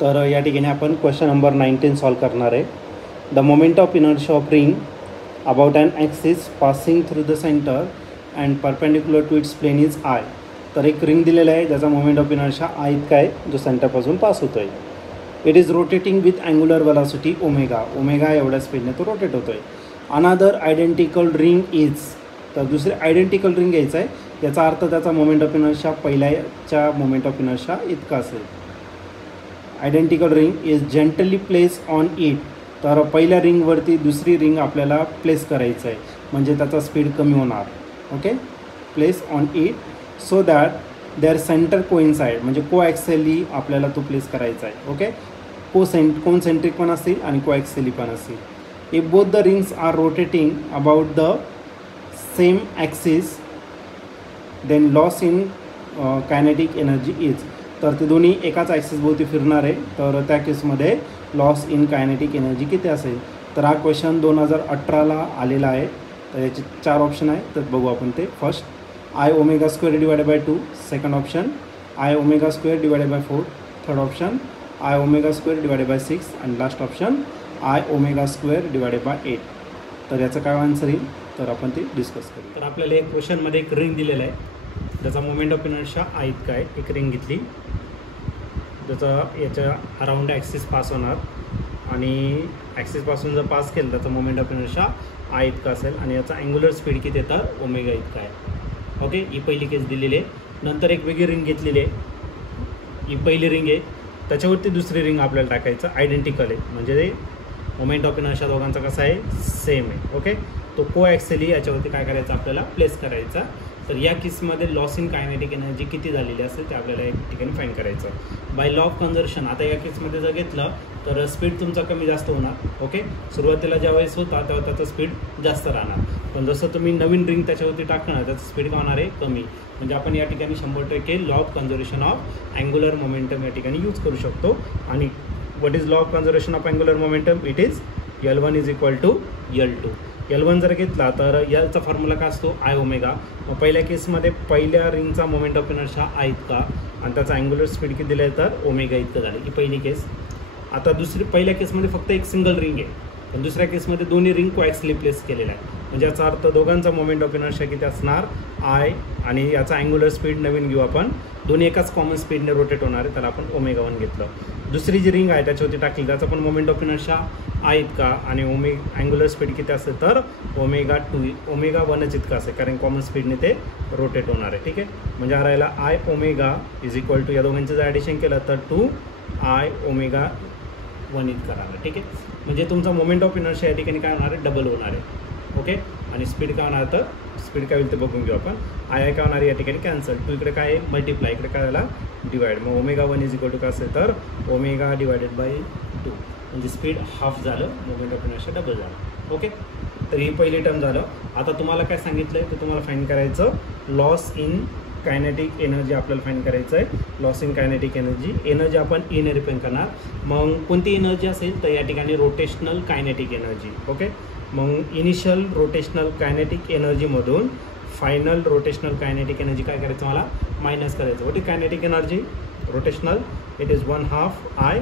तर या ठिकाणी आपण क्वेश्चन नंबर 19 सॉल्व करणार आहे. The moment of inertia of ring about an axis passing through the centre and perpendicular to its plane is I. तर एक रिंग दिलेला आहे ज्याचा मोमेंट ऑफ इनर्शिया आय इतका आहे जो सेंटरपासून पास होतो आहे. It is rotating with angular velocity omega एवढ्या स्पीडने तो रोटेट होतो आहे. अनादर आयडेंटिकल रिंग इज, तर दुसरे आयडेंटिकल रिंग घ्यायचं आहे. याचा अर्थ त्याचा मोमेंट ऑफ इनर्शिया पहिल्याच्या मोमेंट ऑफ इनर्शिया इतका असेल. Identical ring is gently place on it. तर पहिल्या रिंगवरती दुसरी रिंग आपल्याला प्लेस करायचं आहे म्हणजे त्याचा स्पीड कमी होणार. Okay, place on it so that there centre coincide, म्हणजे कोॲक्सेली आपल्याला तो प्लेस करायचा आहे. ओके, कोनसेंट्रिक पण असतील आणि कोॲक्सेली पण असतील. If both the rings are rotating about the same axis then loss in kinetic energy is. तर ते दोन्ही एकाच ॲक्सिस भोवती फिरणार आहे तर त्या केसमध्ये लॉस इन कायनेटिक एनर्जी किती असेल. तर हा क्वेश्चन 2018ला आलेला आहे. तर याचे 4 ऑप्शन आहे तर बघू आपण ते. First I omega square divided bye 2, second option I omega square divided by 4, third option I omega square divided bye 6 आणि last option I omega square divided bye 8. तर याचं काय आन्सर येईल तर आपण ते डिस्कस करू. तर आपल्याला एक क्वेश्चनमध्ये एक रिंग दिलेला आहे त्याचा मोमेंट ऑफ इनर्शिया आय इतका आहे. एक रिंग घेतली त्याचा याच्या अराउंड ॲक्सिस पास होणार आणि ॲक्सिसपासून जर पास केलं त्याचा मोमेंट ऑफ इनर्शिया आय इतका असेल आणि याचा अँग्युलर स्पीड किती येतात ओमेगा इतका आहे. ओके, ही पहिली केस दिलेली आहे. नंतर एक वेगळी रिंग घेतलेली आहे. ही पहिली रिंग आहे त्याच्यावरती दुसरी रिंग आपल्याला टाकायचं आयडेंटिकल आहे म्हणजे मोमेंट ऑफ इनर्शिया दोघांचा कसा आहे सेम आहे. ओके, तो कोॲक्सेली याच्यावरती काय करायचं आपल्याला प्लेस करायचा. तर या केसमध्ये लॉस इन कायनेटिक एनर्जी किती झालेली असेल ते आपल्याला एक ठिकाणी फाईंड करायचं बाय लॉ ऑफ कन्झर्वेशन. आता या केसमध्ये जर घेतलं तर स्पीड तुमचा कमी जास्त होणार. ओके, सुरुवातीला ज्यावेळेस होता तेव्हा त्याचा स्पीड जास्त राहणार पण जसं तुम्ही नवीन रिंग त्याच्यावरती टाकणार त्याचं स्पीड काय होणार आहे कमी. म्हणजे आपण या ठिकाणी 100% law of conservation of angular momentum या ठिकाणी यूज करू शकतो. आणि what is law of conservation of angular momentum? It is L1 is equal to L2. L1 जर घेतला तर Lचा फॉर्म्युला काय असतो आय ओमेगा. मग पहिल्या केसमध्ये पहिल्या रिंगचा मोमेंट ऑफ इनर्शिया आय इतका आणि त्याचा अँग्युलर स्पीड किती दिलं तर ओमेगा इतकं झालं. ही पहिली केस. आता पहिल्या केसमध्ये फक्त एक सिंगल रिंग आहे पण दुसऱ्या केसमध्ये दोन्ही रिंग कोॲक्सिली प्लेस केलेला आहे म्हणजे याचा अर्थ दोघांचा मोमेंट ऑफ इनर्शिया किती असणार आय आणि याचा अँग्युलर स्पीड नवीन घेऊ आपण. दोन्ही एकाच कॉमन स्पीडने रोटेट होणार आहे त्याला आपण ओमेगा 1 घेतलं. दुसरी जी रिंग आहे त्याच्यावरती टाकली त्याचा पण मोमेंट ऑफ इनर्शिया आय इतका आणि अँग्युलर स्पीड किती असेल तर ओमेगा 1च इतका असेल कारण कॉमन स्पीडने ते रोटेट होणार आहे. ठीक आहे, म्हणजे हा राहिला I omega is equal to या दोघांचं जर ॲडिशन केलं तर 2 आय ओमेगा 1 इतका राहणार. ठीक आहे, म्हणजे तुमचा मोमेंट ऑफ इनर्शिया या ठिकाणी काय होणार आहे डबल होणार आहे. ओके, आणि स्पीड काय होणार तर स्पीड काय होईल ते बघून घेऊ आपण. आय काय होणार या ठिकाणी कॅन्सल. 2 इकडे काय आहे मल्टिप्लाय, इकडे काय झाला डिवाइड. मग ओमेगा 1 इज इक्वल टू काय असेल तर ओमेगा डिवायडेड बाय 2 म्हणजे स्पीड हाफ झालं मोमेंट ऑफ इनर्शिया डबल झालं. ओके, तर ही पहिली टर्म झालं. आता तुम्हाला काय सांगितलं आहे तर तुम्हाला फाईंड करायचं लॉस इन कायनेटिक एनर्जी आपल्याला फाईंड करायचं आहे. लॉस इन कायनेटिक एनर्जी आपण ईने रिप्रेझेंट करणार. मग कोणती एनर्जी असेल तर या ठिकाणी रोटेशनल कायनेटिक एनर्जी. ओके, मग इनिशियल रोटेशनल कायनेटिक एनर्जीमधून फायनल रोटेशनल कायनेटिक एनर्जी काय करायचं मला मायनस करायचं. What is kinetic energy rotational? It is 1/2 I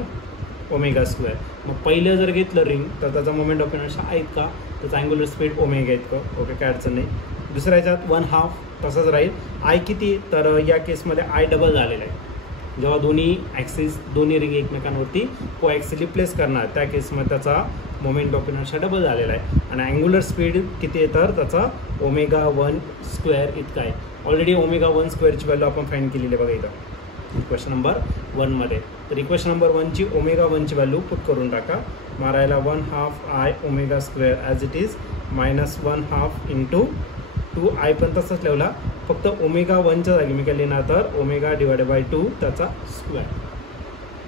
omega square. मग पहिलं जर घेतलं रिंग तर त्याचा मोमेंट ऑफ इनर्शिया आय इतका, त्याचा अँग्युलर स्पीड ओमेगा इतकं. ओके, काय अडचण नाही. दुसऱ्या ह्याच्यात 1/2 तसंच राहील. आय किती तर या केसमध्ये आय डबल झालेला आहे जेव्हा दोन्ही रिंग एकमेकांवरती कोॲक्सिली प्लेस करणार त्या केसमध्ये त्याचा मोमेंट ऑफ इनर्शिया डबल झालेला आहे आणि अँग्युलर स्पीड किती आहे तर त्याचा ओमेगा 1 स्क्वेअर इतका आहे. ऑलरेडी ओमेगा 1 स्क्वेअरची व्हॅल्यू आपण फाईंड केलेली आहे बघा इथं इक्वेशन नंबर 1मध्ये. तर इक्वेशन नंबर 1ची ओमेगा 1ची व्हॅल्यू पुट करून टाका. मारायला 1/2 I omega square as it is minus 1/2 into 2 I पण तसंच ठेवला फक्त ओमेगा 1च्या जागी मी काय लिहिणार तर ओमेगा डिवायडेड बाय 2 त्याचा स्क्वेअर.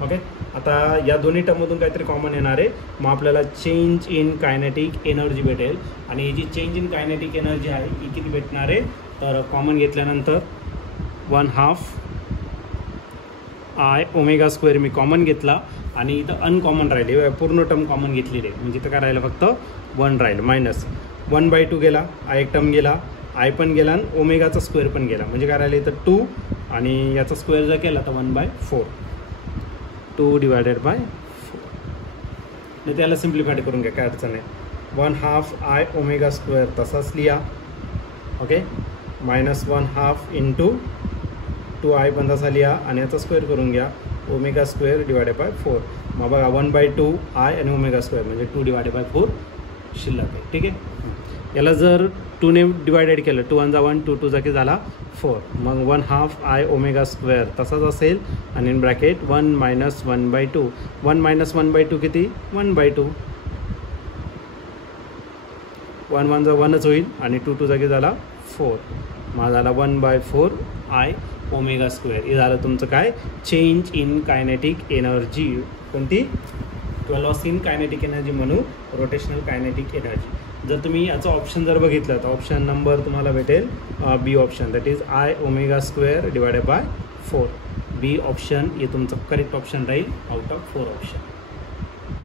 ओके, आता या दोन्ही टर्ममधून काहीतरी कॉमन येणार आहे मग आपल्याला चेंज इन कायनेटिक एनर्जी भेटेल आणि ही जी चेंज इन कायनेटिक एनर्जी आहे ही किती भेटणार आहे तर कॉमन घेतल्यानंतर 1/2 I omega square me common घेतला आणि इथं अनकॉमन राहिले पूर्ण टर्म कॉमन घेतलेली आहे म्हणजे इथं काय राहिलं फक्त 1 राहिलं मायनस 1/2 गेला आय एक टर्म गेला आय पण गेला आणि ओमेगाचा स्क्वेअर पण गेला म्हणजे काय राहिलं इथं 2 आणि याचा स्क्वेअर जर केला तर 1/4. 2 डिवायडेड बाय 4. तर त्याला सिम्प्लिफाईड करून घ्या, काय अडचण आहे. 1/2 I ओमेगा स्क्वेअर तसाच लिहा. ओके, -1/2 इंटू 2I पण तसा लिहा आणि याचा स्क्वेअर करून घ्या. Omega square divided by 4. मग बघा 1/2 I आणि ओमेगा स्क्वेअर म्हणजे 2 डिवायडेड बाय 4 शिल्लक आहे. ठीक आहे. याला जर 2ने डिवायडेड केलं, 2 1 1, 2 2 की झाला 4. मग 1/2 I ओमेगा स्क्वेअर तसाच असेल आणि इन ब्रॅकेट 1 - 1/2. 1 - 1/2 किती? 1/2. 1 1 1च होईल आणि 2 2 की झाला 4. मग झाला 1/4 I ओमेगा स्क्वेअर. हे झालं तुमचं काय, चेंज इन कायनेटिक एनर्जी. कोणती? लॉस इन कायनेटिक एनर्जी म्हणून रोटेशनल कायनेटिक एनर्जी. जर तुम्ही याचा ऑप्शन जर बघितलं तर ऑप्शन नंबर तुम्हाला भेटेल B option, that is I omega square divided by 4. B option हे तुमचं करेक्ट ऑप्शन राहील आउट ऑफ 4 ऑप्शन.